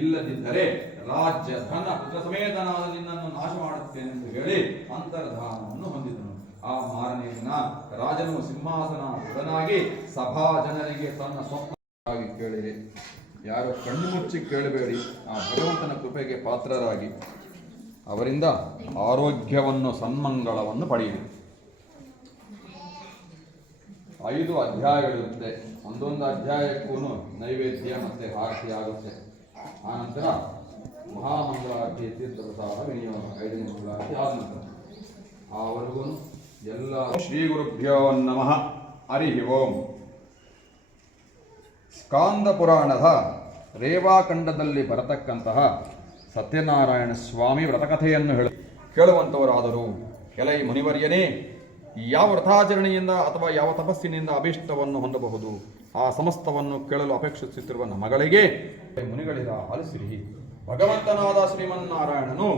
ಇಲ್ಲದಿದ್ದರೆ ರಾಜ್ಯ ಧನ ಪುತ್ರ ಸಮೇತನಾದ ನಿನ್ನನ್ನು ನಾಶ ಮಾಡುತ್ತೇನೆ ಎಂದು ಹೇಳಿ ಅಂತರ್ಧಾನವನ್ನು ಹೊಂದಿದನು. ಆ ಮಾರನೇ ದಿನ ರಾಜನು ಸಿಂಹಾಸನಾಗಿ ಸಭಾ ಜನರಿಗೆ ತನ್ನ ಸ್ವಪ್ನವಾಗಿ ಕೇಳಿರಿ. ಯಾರು ಕಣ್ಣು ಮುಚ್ಚಿ ಕೇಳಬೇಡಿ. ಆ ಭಗವಂತನ ಕೃಪೆಗೆ ಪಾತ್ರರಾಗಿ ಅವರಿಂದ ಆರೋಗ್ಯವನ್ನು ಸನ್ಮಂಗಳವನ್ನು ಪಡೆಯಿರಿ. 5 ಅಧ್ಯಾಯಗಳಿರುತ್ತೆ. ಒಂದೊಂದು ಅಧ್ಯಾಯಕ್ಕೂ ನೈವೇದ್ಯ ಮತ್ತೆ ಆರತಿ ಆಗುತ್ತೆ. ಆನಂತರ ಮಹಾಮಂಗಳಾರತಿ ತೀರ್ಥಪ್ರಸಾದ ವಿನಿಯೋಗ 5ನೇ ಮಂಗಳಾರತಿ ಆದ ನಂತರ ಆವರೆಗೂ ಎಲ್ಲ ಶ್ರೀ ಗುರುಭ್ಯೋ ನಮಃ. ಹರಿ ಓಂ. ಸ್ಕಾಂದ ಪುರಾಣದ ರೇವಾಖಂಡದಲ್ಲಿ ಬರತಕ್ಕಂತಹ ಸತ್ಯನಾರಾಯಣ ಸ್ವಾಮಿ ವ್ರತಕಥೆಯನ್ನು ಕೇಳುವಂಥವರಾದರೂ ಎಲೈ ಮುನಿವರ್ಯನೇ, ಯಾವ ವ್ರತಾಚರಣೆಯಿಂದ ಅಥವಾ ಯಾವ ತಪಸ್ಸಿನಿಂದ ಅಭೀಷ್ಟವನ್ನು ಹೊಂದಬಹುದು ಆ ಸಮಸ್ತವನ್ನು ಕೇಳಲು ಅಪೇಕ್ಷಿಸುತ್ತಿರುವ ನಮಗಳಿಗೆ ಮುನಿಗಳಿಂದ ಆಲಿಸಿರಿ. ಭಗವಂತನಾದ ಶ್ರೀಮನ್ನಾರಾಯಣನು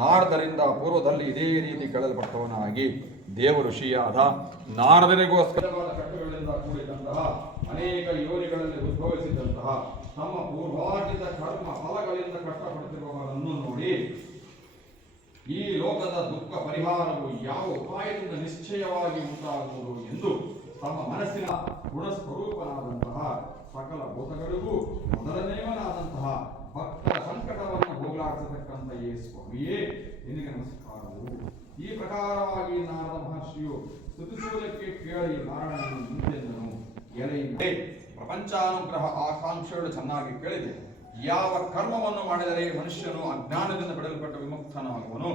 ನಾರದರಿಂದ ಪೂರ್ವದಲ್ಲಿ ಇದೇ ರೀತಿ ಕೇಳಲ್ಪಟ್ಟವನಾಗಿ ದೇವ ಋಷಿಯಾದ ನಾರದರಿಗೋಸ್ಕರವಾದ ಕಟ್ಟುಗಳಿಂದ ಕೂಡಿದಂತಹ ಅನೇಕ ಯೋನಿಗಳಲ್ಲಿ ಉದ್ಭವಿಸಿದಂತಹ ತಮ್ಮ ಪೂರ್ವಾರ್ಜಿತ ಕರ್ಮ ಫಲಗಳಿಂದ ಕಷ್ಟಪಡುತ್ತಿರುವವರನ್ನು ನೋಡಿ ಈ ಲೋಕದ ದುಃಖ ಪರಿಹಾರವು ಯಾವ ಉಪಾಯದಿಂದ ನಿಶ್ಚಯವಾಗಿ ಉಂಟಾಗುವುದು ಎಂದು ತಮ್ಮ ಮನಸ್ಸಿನ ಗುಣಸ್ವರೂಪನಾದಂತಹ ಸಕಲ ಭೂತಗಳಿಗೂ ಮೊದಲನೇವನಾದಂತಹ ಭಕ್ತರ ಸಂಕಟವನ್ನು ಹೋಗಲಾಡಿಸತಕ್ಕಂಥ ಈ ಸ್ವಾಮಿಯೇ ನಿನಗೆ ನಮಸ್ಕಾರವು. ಈ ಪ್ರಕಾರವಾಗಿ ನಾರದ ಮಹರ್ಷಿಯು ಸ್ತುತಿಸುವುದಕ್ಕೆ ಕೇಳಿ ನಾರಾಯಣನು ಮುಂದೆಂದನು. ಎಲೆಯಿಂದ ಪ್ರಪಂಚಾನುಗ್ರಹ ಆಕಾಂಕ್ಷೆಗಳು ಚೆನ್ನಾಗಿ ಕೇಳಿದೆ. ಯಾವ ಕರ್ಮವನ್ನು ಮಾಡಿದರೆ ಮನುಷ್ಯನು ಅಜ್ಞಾನದಿಂದ ಬಿಡಲ್ಪಟ್ಟು ವಿಮುಕ್ತನಾಗುವನು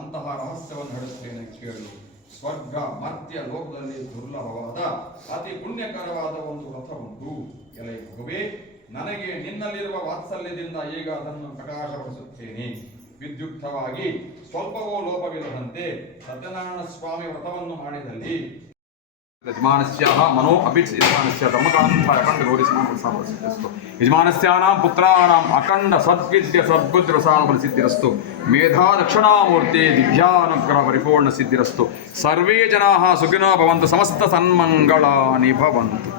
ಅಂತಹ ರಹಸ್ಯವನ್ನು ಹೇಳುತ್ತೇನೆ ಕೇಳು. ಸ್ವರ್ಗ ಮರ್ತ್ಯ ಲೋಕದಲ್ಲಿ ದುರ್ಲಭವಾದ ಅತಿ ಪುಣ್ಯಕರವಾದ ಒಂದು ವ್ರತವುಂಟು. ಎಲೆ ಮಗುವೇ, ನನಗೆ ನಿನ್ನಲ್ಲಿರುವ ವಾತ್ಸಲ್ಯದಿಂದ ಈಗ ಅದನ್ನು ಪ್ರಕಾಶಪಡಿಸುತ್ತೇನೆ. ವಿದ್ಯುಕ್ತವಾಗಿ ಸ್ವಲ್ಪವೂ ಲೋಪವಿಲ್ಲದಂತೆ ಸತ್ಯನಾರಾಯಣ ಸ್ವಾಮಿ ವ್ರತವನ್ನು ಮಾಡಿದಲ್ಲಿ ಯಜಮಾನಸ್ಯಾಹ ಮನೋ ಅಭಿಟ್ ಯಜಮಾನಸ್ಯ ಧರ್ಮಕಾಂತಾಯ ಅಖಂಡ ಗೌರಿ ಸಿದ್ಧಿರಸ್ತು. ಯಜಮಾನಸ್ಯಾನಾಂ ಪುತ್ರಾಣಾಂ ಅಖಂಡ ಸದ್ವಿದ್ಯ ಸದ್ಬುದ್ಧಿ ರಸಾನುಫಲ ಸಿದ್ಧಿರಸ್ತು. ಮೇಧಾ ದಕ್ಷಿಣಾಮೂರ್ತಿ ದಿವ್ಯಾನುಗ್ರಹ ಪರಿಪೂರ್ಣ ಸಿದ್ಧಿರಸ್ತು. ಸರ್ವೇ ಜನಾಃ ಸುಖಿನೋ ಭವಂತು. ಸಮಸ್ತ ಸನ್ಮಂಗಳಾನಿ ಭವಂತು.